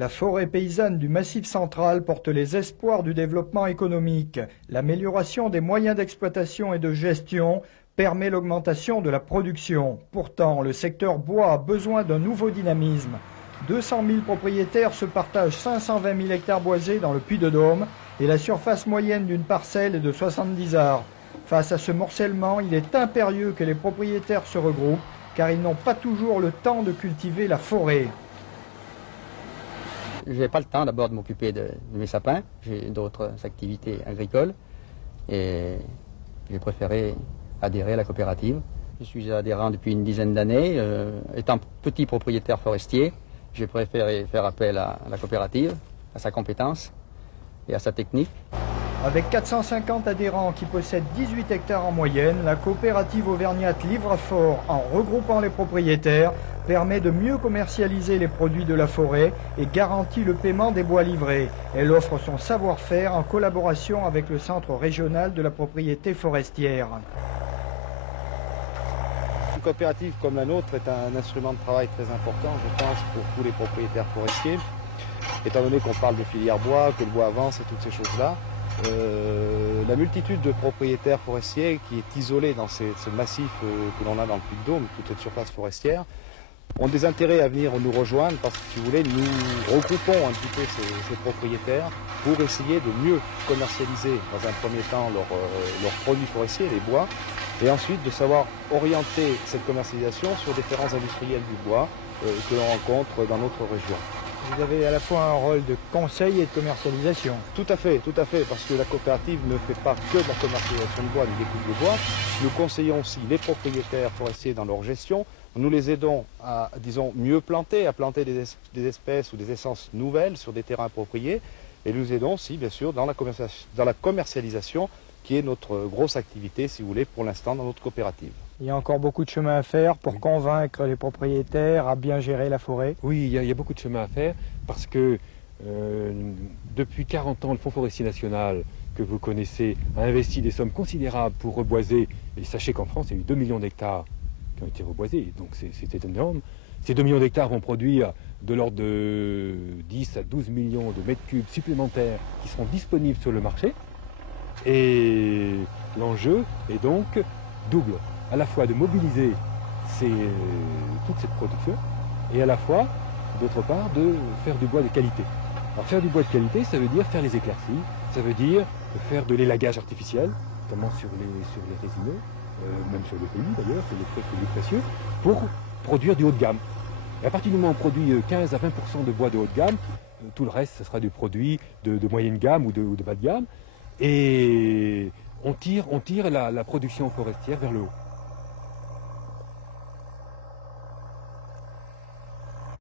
La forêt paysanne du Massif central porte les espoirs du développement économique. L'amélioration des moyens d'exploitation et de gestion permet l'augmentation de la production. Pourtant, le secteur bois a besoin d'un nouveau dynamisme. 200 000 propriétaires se partagent 520 000 hectares boisés dans le Puy-de-Dôme et la surface moyenne d'une parcelle est de 70 arts. Face à ce morcellement, il est impérieux que les propriétaires se regroupent car ils n'ont pas toujours le temps de cultiver la forêt. Je n'ai pas le temps d'abord de m'occuper de mes sapins, j'ai d'autres activités agricoles et j'ai préféré adhérer à la coopérative. Je suis adhérent depuis une dizaine d'années. Étant petit propriétaire forestier, j'ai préféré faire appel à la coopérative, à sa compétence et à sa technique. Avec 450 adhérents qui possèdent 18 hectares en moyenne, la coopérative auvergnate Livrefort, en regroupant les propriétaires, permet de mieux commercialiser les produits de la forêt et garantit le paiement des bois livrés. Elle offre son savoir-faire en collaboration avec le Centre régional de la propriété forestière. Une coopérative comme la nôtre est un instrument de travail très important, je pense, pour tous les propriétaires forestiers. Étant donné qu'on parle de filière bois, que le bois avance et toutes ces choses-là, la multitude de propriétaires forestiers qui est isolée dans ce massif que l'on a dans le Puy-de-Dôme, toute cette surface forestière, ont des intérêts à venir nous rejoindre parce que, si vous voulez, nous regroupons un petit peu ces propriétaires pour essayer de mieux commercialiser dans un premier temps leurs produits forestiers, les bois, et ensuite de savoir orienter cette commercialisation sur différents industriels du bois que l'on rencontre dans notre région. Vous avez à la fois un rôle de conseil et de commercialisation. Tout à fait, parce que la coopérative ne fait pas que de la commercialisation de bois, ni des coupes de bois. Nous conseillons aussi les propriétaires forestiers dans leur gestion. Nous les aidons à, disons, mieux planter, à planter des espèces ou des essences nouvelles sur des terrains appropriés. Et nous aidons aussi, bien sûr, dans la commercialisation, qui est notre grosse activité, si vous voulez, pour l'instant dans notre coopérative. Il y a encore beaucoup de chemin à faire pour convaincre les propriétaires à bien gérer la forêt. Oui, il y a beaucoup de chemin à faire parce que depuis 40 ans, le Fonds forestier national, que vous connaissez, a investi des sommes considérables pour reboiser. Et sachez qu'en France, il y a eu 2 millions d'hectares qui ont été reboisés, donc c'était énorme. Ces 2 millions d'hectares vont produire de l'ordre de 10 à 12 millions de mètres cubes supplémentaires qui seront disponibles sur le marché. Et l'enjeu est donc double, à la fois de mobiliser toute cette production et à la fois, d'autre part, de faire du bois de qualité. Alors faire du bois de qualité, ça veut dire faire les éclaircies, ça veut dire faire de l'élagage artificiel, notamment sur les résineux, même sur le pays d'ailleurs, sur les produits précieux, pour produire du haut de gamme. Et à partir du moment où on produit 15 à 20% de bois de haut de gamme, tout le reste, ce sera du produit de moyenne gamme ou de bas de gamme. Et on tire la production forestière vers le haut.